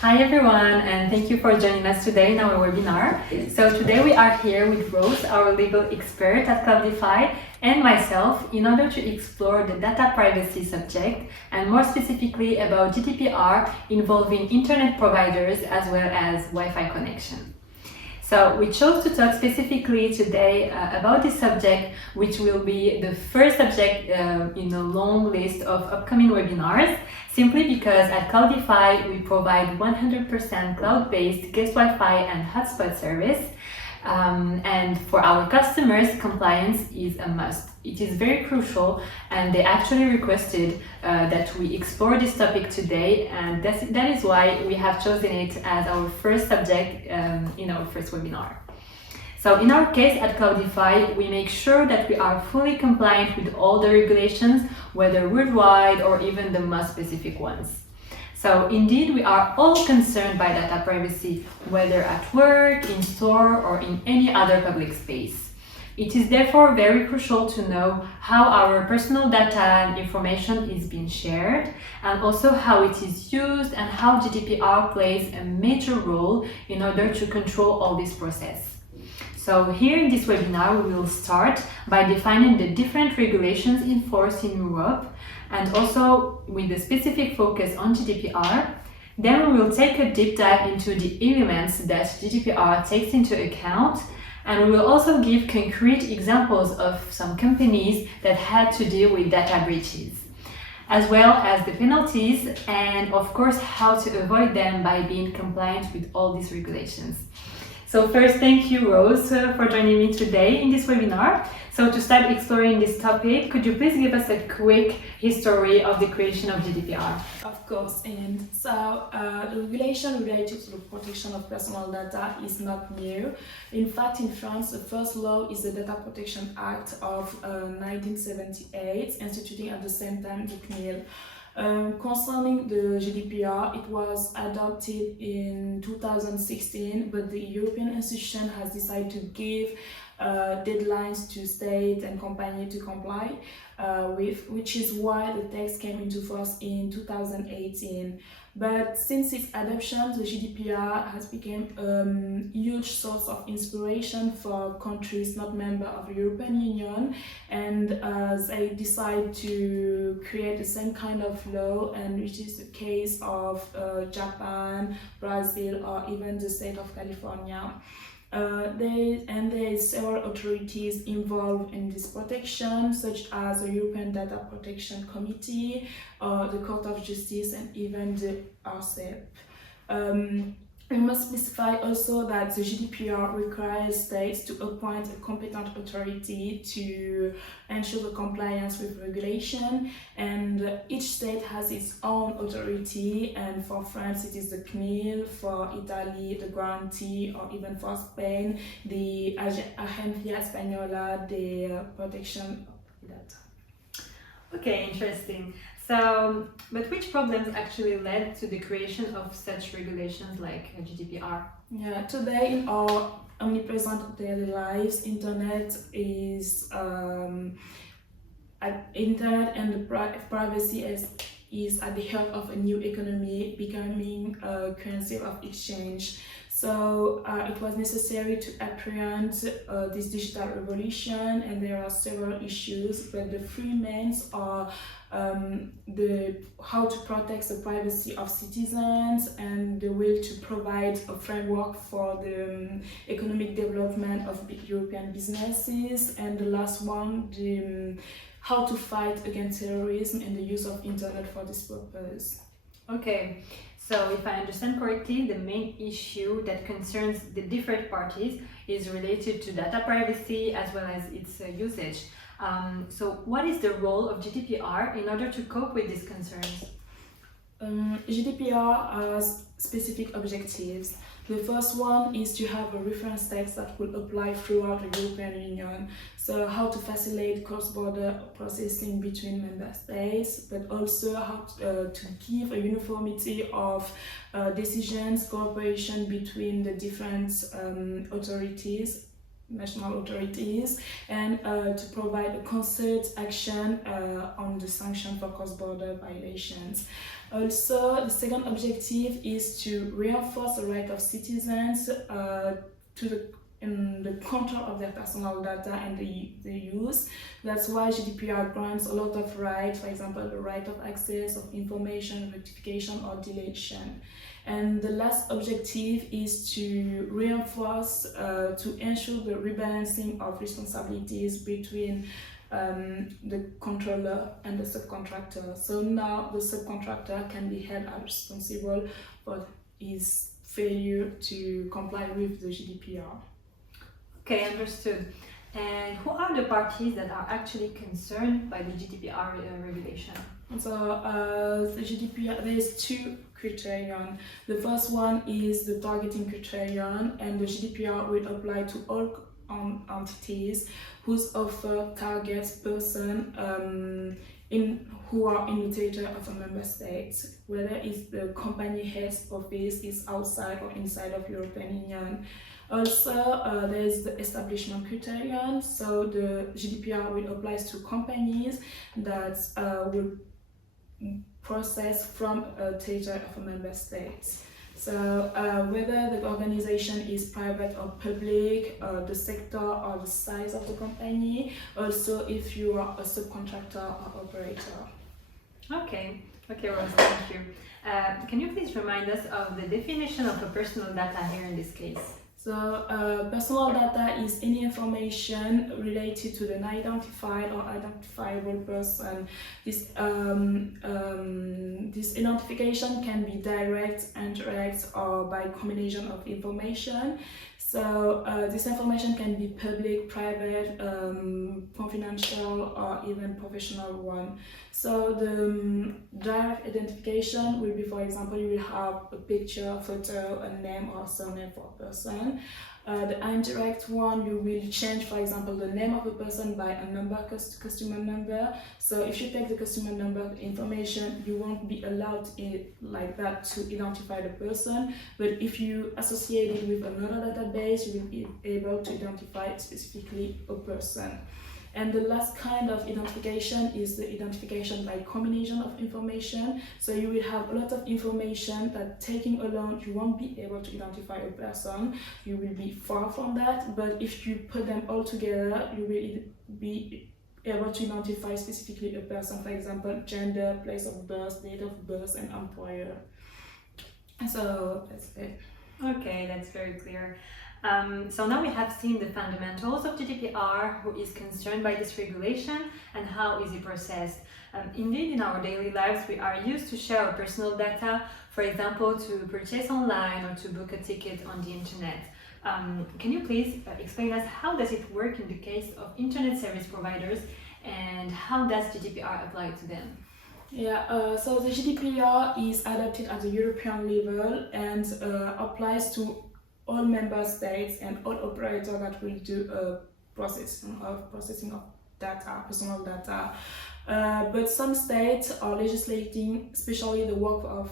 Hi everyone, and thank you for joining us today in our webinar. So today we are here with Rose, our legal expert at Cloudi-Fi, and myself in order to explore the data privacy subject and more specifically about GDPR involving internet providers as well as Wi-Fi connection. So we chose to talk specifically today about this subject, which will be the first subject in a long list of upcoming webinars, simply because at Cloudi-Fi we provide 100% cloud-based guest Wi-Fi and hotspot service. And for our customers, compliance is a must. It is very crucial, and they actually requested that we explore this topic today, and that is why we have chosen it as our first subject in our first webinar. So in our case at Cloudi-Fi, we make sure that we are fully compliant with all the regulations, whether worldwide or even the most specific ones. So indeed, we are all concerned by data privacy, whether at work, in store, or in any other public space. It is therefore very crucial to know how our personal data and information is being shared, and also how it is used and how GDPR plays a major role in order to control all this process. So here in this webinar, we will start by defining the different regulations in force in Europe, and also with a specific focus on GDPR. Then we will take a deep dive into the elements that GDPR takes into account, and we will also give concrete examples of some companies that had to deal with data breaches, as well as the penalties and of course how to avoid them by being compliant with all these regulations. So first, thank you, Rose, for joining me today in this webinar. So to start exploring this topic, could you please give us a quick history of the creation of GDPR? Of course, and so the regulation related to the protection of personal data is not new. In fact, in France, the first law is the Data Protection Act of 1978, instituting at the same time the CNIL. Concerning the GDPR, it was adopted in 2016, but the European institution has decided to give deadlines to state and company to comply with, which is why the text came into force in 2018. But since its adoption, the GDPR has become a huge source of inspiration for countries not members of the European Union, and they decide to create the same kind of law, and which is the case of Japan, Brazil, or even the state of California. There is several authorities involved in this protection, such as the European Data Protection Committee, the Court of Justice, and even the RCEP. We must specify also that the GDPR requires states to appoint a competent authority to ensure the compliance with regulation, and each state has its own authority, and for France it is the CNIL, for Italy the Guarantee, or even for Spain the Agencia Española de Protección of Data. Okay, interesting. So, but which problems actually led to the creation of such regulations like GDPR? Yeah, today in our omnipresent daily lives, internet and the privacy is at the heart of a new economy, becoming a currency of exchange. So it was necessary to apprehend this digital revolution, and there are several issues, but the three mains are how to protect the privacy of citizens, and the will to provide a framework for the economic development of European businesses, and the last one, how to fight against terrorism and the use of internet for this purpose. Okay, so if I understand correctly, the main issue that concerns the different parties is related to data privacy as well as its usage. So what is the role of GDPR in order to cope with these concerns? GDPR has specific objectives. The first one is to have a reference text that will apply throughout the European Union. So how to facilitate cross-border processing between member states, but also how to give a uniformity of decisions, cooperation between the different authorities, national authorities, and to provide a concert action on the sanction for cross-border violations. Also, the second objective is to reinforce the right of citizens in the control of their personal data and the use. That's why GDPR grants a lot of rights, for example, the right of access of information, rectification or deletion. And the last objective is to reinforce, to ensure the rebalancing of responsibilities between the controller and the subcontractor. So now the subcontractor can be held responsible for his failure to comply with the GDPR. Okay, understood. And who are the parties that are actually concerned by the GDPR regulation? So the GDPR, there's two criterion. The first one is the targeting criterion, and the GDPR will apply to all entities whose offer targets person who are in the territory of a member state, whether it's the company head office is outside or inside of European Union. Also, there is the establishment criterion, so the GDPR will apply to companies that will process from a territory of a member state. So whether the organization is private or public, the sector or the size of the company, also if you are a subcontractor or operator. Okay, Rose, thank you. Can you please remind us of the definition of a personal data here in this case? So personal data is any information related to an identified or identifiable person. This identification can be direct, indirect, or by combination of information. So this information can be public, private, confidential, or even professional one. So the direct identification will be, for example, you will have a picture, photo, a name or surname for a person. The indirect one, you will change, for example, the name of a person by a number, customer number. So if you take the customer number information, you won't be allowed like that to identify the person. But if you associate it with another database, you will be able to identify specifically a person. And the last kind of identification is the identification by combination of information. So you will have a lot of information that taking alone, you won't be able to identify a person. You will be far from that. But if you put them all together, you will be able to identify specifically a person, for example, gender, place of birth, date of birth, and employer. So that's it. Okay, that's very clear. So now we have seen the fundamentals of GDPR, who is concerned by this regulation and how is it processed. Indeed, in our daily lives, we are used to share our personal data, for example, to purchase online or to book a ticket on the internet. Can you please explain us how does it work in the case of internet service providers and how does GDPR apply to them? Yeah, so the GDPR is adopted at the European level and applies to all member states and all operators that will do processing of data, personal data. But some states are legislating, especially the work of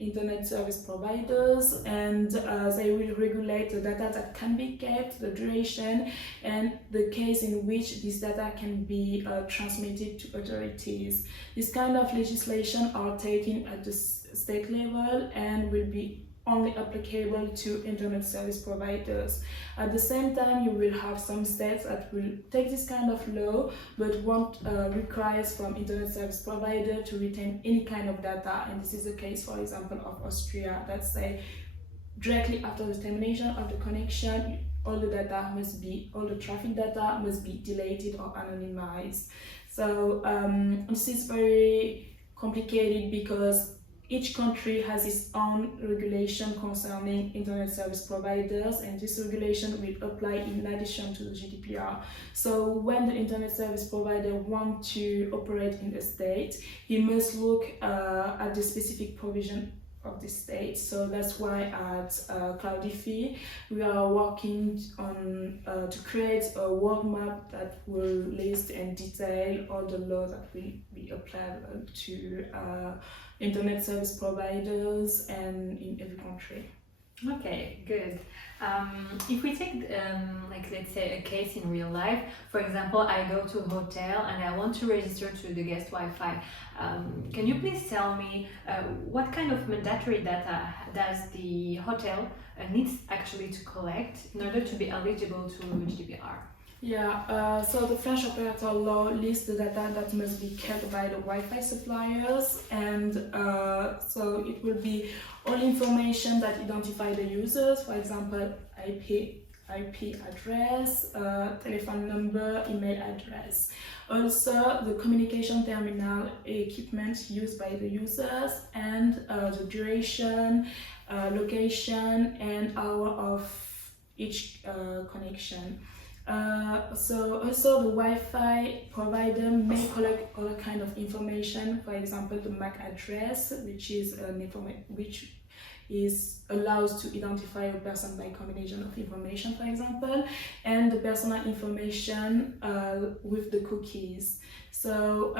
internet service providers, and they will regulate the data that can be kept, the duration, and the case in which this data can be transmitted to authorities. This kind of legislation are taken at the state level and will be only applicable to internet service providers. At the same time, you will have some states that will take this kind of law but won't require from internet service provider to retain any kind of data, and this is the case, for example, of Austria, that say directly after the termination of the connection, all the traffic data must be deleted or anonymized. So this is very complicated because each country has its own regulation concerning internet service providers, and this regulation will apply in addition to the GDPR. So when the internet service provider wants to operate in a state, he must look at the specific provision of the state. So that's why at Cloudi-Fi we are working on to create a roadmap that will list and detail all the laws that will be applied to internet service providers and in every country. Okay, good. If we take, like, let's say a case in real life, for example, I go to a hotel and I want to register to the guest Wi-Fi. Can you please tell me what kind of mandatory data does the hotel needs actually to collect in order to be eligible to GDPR? Yeah, so the French operator law lists the data that must be kept by the Wi-Fi suppliers, and so it will be all information that identify the users, for example, IP address, telephone number, email address. Also, the communication terminal equipment used by the users, and the duration, location, and hour of each connection. So also the Wi-Fi provider may collect other kind of information, for example the MAC address, which is allows to identify a person by combination of information, for example, and the personal information with the cookies. So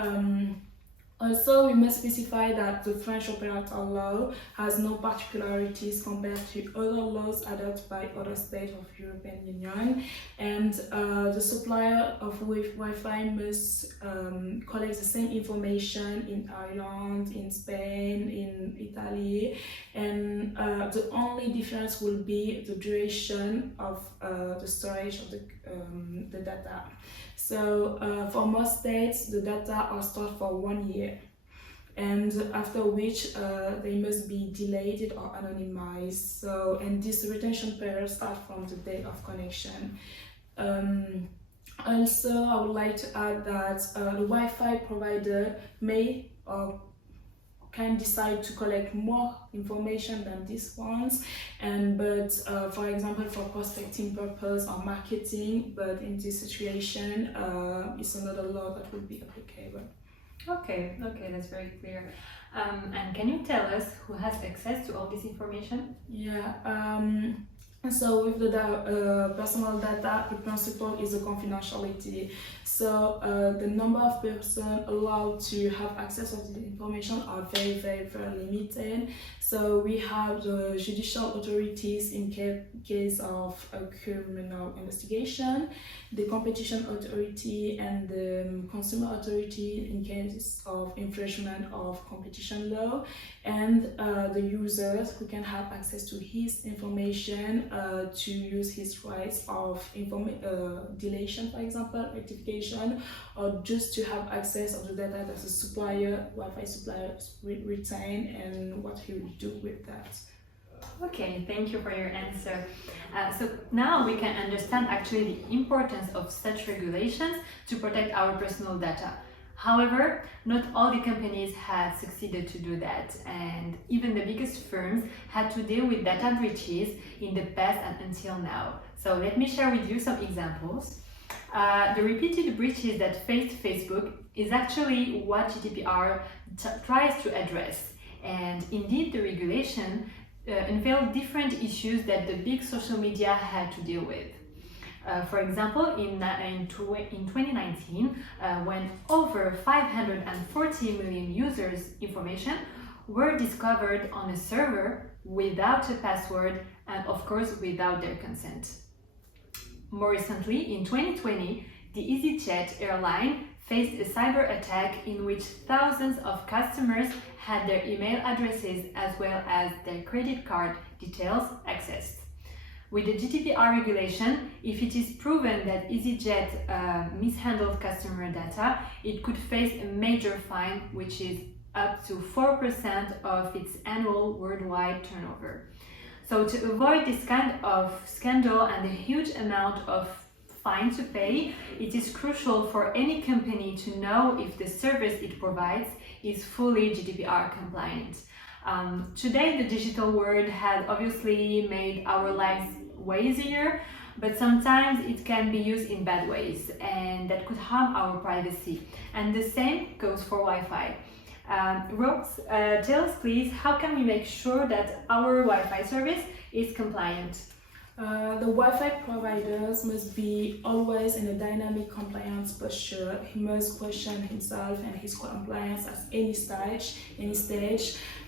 also, we must specify that the French operator law has no particularities compared to other laws adopted by other states of European Union, and the supplier of Wi-Fi must collect the same information in Ireland, in Spain, in Italy, and the only difference will be the duration of the storage of the data. So for most states, the data are stored for 1 year, and after which they must be deleted or anonymized. So, and this retention period starts from the date of connection. Also, I would like to add that the Wi-Fi provider may or can decide to collect more information than these ones, but for example for prospecting purpose or marketing, but in this situation it's another law that would be applicable. Okay, that's very clear. And can you tell us who has access to all this information? Yeah, so with the personal data, the principle is the confidentiality. So the number of persons allowed to have access to the information are very, very, very limited. So we have the judicial authorities in case of a criminal investigation, the competition authority and the consumer authority in case of infringement of competition law, and the users who can have access to his information to use his rights of deletion, for example, rectification, or just to have access of the data that the supplier, Wi-Fi supplier, retain, and what he will do with that. Okay, thank you for your answer. So now we can understand actually the importance of such regulations to protect our personal data. However, not all the companies had succeeded to do that, and even the biggest firms had to deal with data breaches in the past and until now. So let me share with you some examples. The repeated breaches that faced Facebook is actually what GDPR tries to address, and indeed the regulation unveiled different issues that the big social media had to deal with. For example, in 2019, when over 540 million users' information were discovered on a server without a password and of course without their consent. More recently, in 2020, the EasyJet airline faced a cyber attack in which thousands of customers had their email addresses as well as their credit card details accessed. With the GDPR regulation, if it is proven that EasyJet mishandled customer data, it could face a major fine, which is up to 4% of its annual worldwide turnover. So to avoid this kind of scandal and the huge amount of fine to pay, it is crucial for any company to know if the service it provides is fully GDPR compliant. Today, the digital world has obviously made our lives way easier, but sometimes it can be used in bad ways, and that could harm our privacy. And the same goes for Wi-Fi. Rose, tell us please, how can we make sure that our Wi-Fi service is compliant? The Wi-Fi providers must be always in a dynamic compliance posture. He must question himself and his compliance at any stage,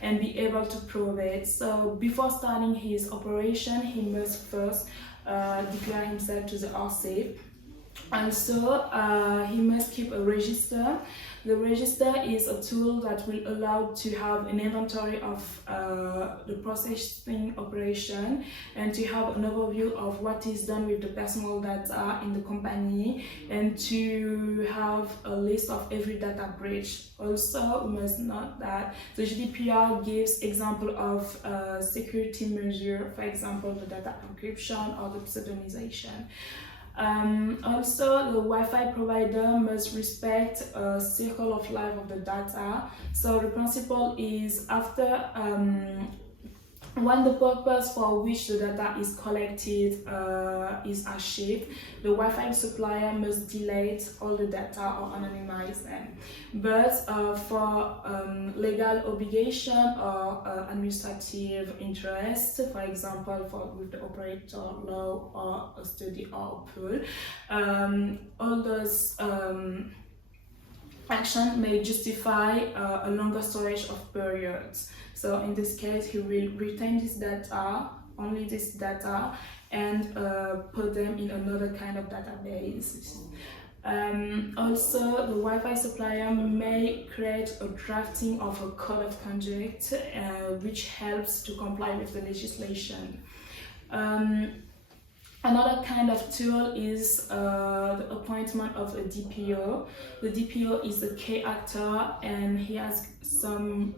and be able to prove it. So before starting his operation, he must first declare himself to the RC. And so he must keep a register. The register is a tool that will allow to have an inventory of the processing operation and to have an overview of what is done with the personal data in the company, and to have a list of every data breach. Also, we must note that the GDPR gives example of security measure, for example, the data encryption or the pseudonymization. Also, the Wi-Fi provider must respect a circle of life of the data. So the principle is after when the purpose for which the data is collected is achieved, the Wi-Fi supplier must delete all the data or anonymize them. But for legal obligation or administrative interest, for example, with the operator law or a study or a pool, all those action may justify a longer storage of periods. So in this case, he will retain this data, only this data, and put them in another kind of database. Also, the Wi-Fi supplier may create a drafting of a code of conduct, which helps to comply with the legislation. Another kind of tool is the appointment of a DPO. The DPO is a key actor, and he has some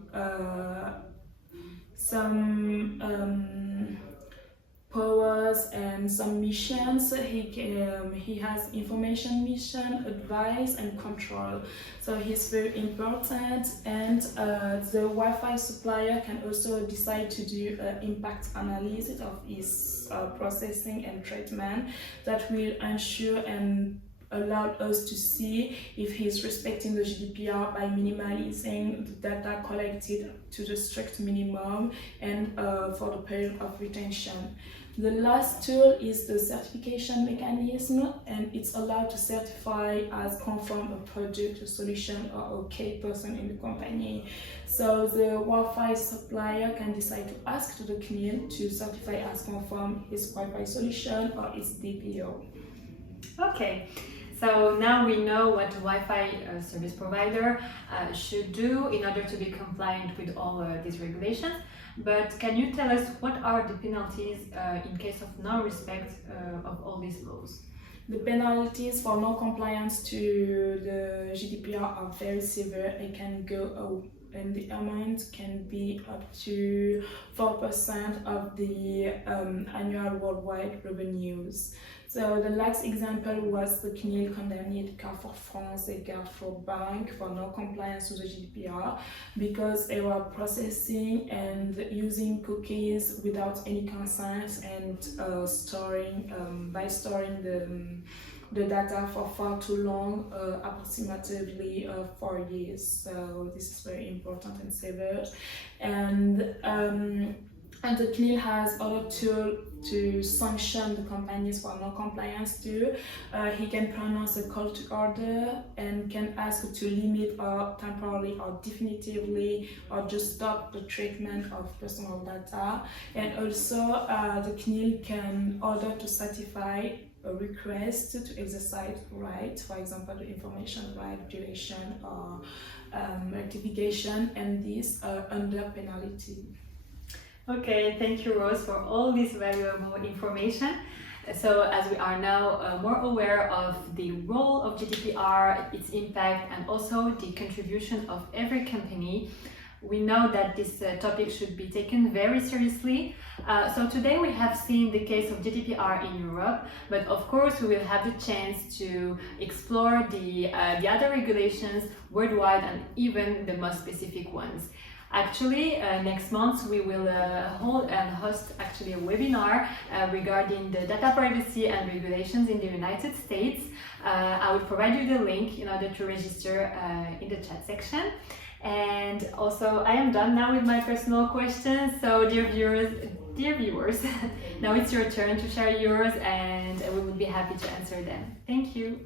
powers and some missions. He has information mission, advice, and control. So he's very important, and the Wi-Fi supplier can also decide to do an impact analysis of his processing and treatment that will ensure and allow us to see if he's respecting the GDPR by minimizing the data collected to the strict minimum and for the period of retention. The last tool is the certification mechanism, and it's allowed to certify as confirm a product, a solution, or a key person in the company. So the Wi-Fi supplier can decide to ask to the CNIL to certify as confirm his Wi-Fi solution or its DPO. Okay. So now we know what a Wi-Fi service provider should do in order to be compliant with all these regulations. But can you tell us what are the penalties in case of non-respect of all these laws? The penalties for non-compliance to the GDPR are very severe. It can go and the amount can be up to 4% of the annual worldwide revenues. So the last example was the CNIL condemned Carrefour France and Carrefour Bank for non-compliance with the GDPR because they were processing and using cookies without any consent and storing the data for far too long, approximately 4 years. So this is very important and severe. And the CNIL has other tools to sanction the companies for non-compliance too. He can pronounce a call to order and can ask to limit or temporarily or definitively or just stop the treatment of personal data. And also the CNIL can order to certify a request to exercise rights, for example, the information right, duration, or rectification, and these are under penalty. Okay, thank you, Rose, for all this valuable information. So as we are now more aware of the role of GDPR, its impact, and also the contribution of every company, we know that this topic should be taken very seriously. So today we have seen the case of GDPR in Europe, but of course we will have the chance to explore the other regulations worldwide and even the most specific ones. Actually, next month we will hold and host actually a webinar regarding the data privacy and regulations in the United States. I will provide you the link in order to register in the chat section. And also, I am done now with my personal questions. So, dear viewers, now it's your turn to share yours, and we would be happy to answer them. Thank you.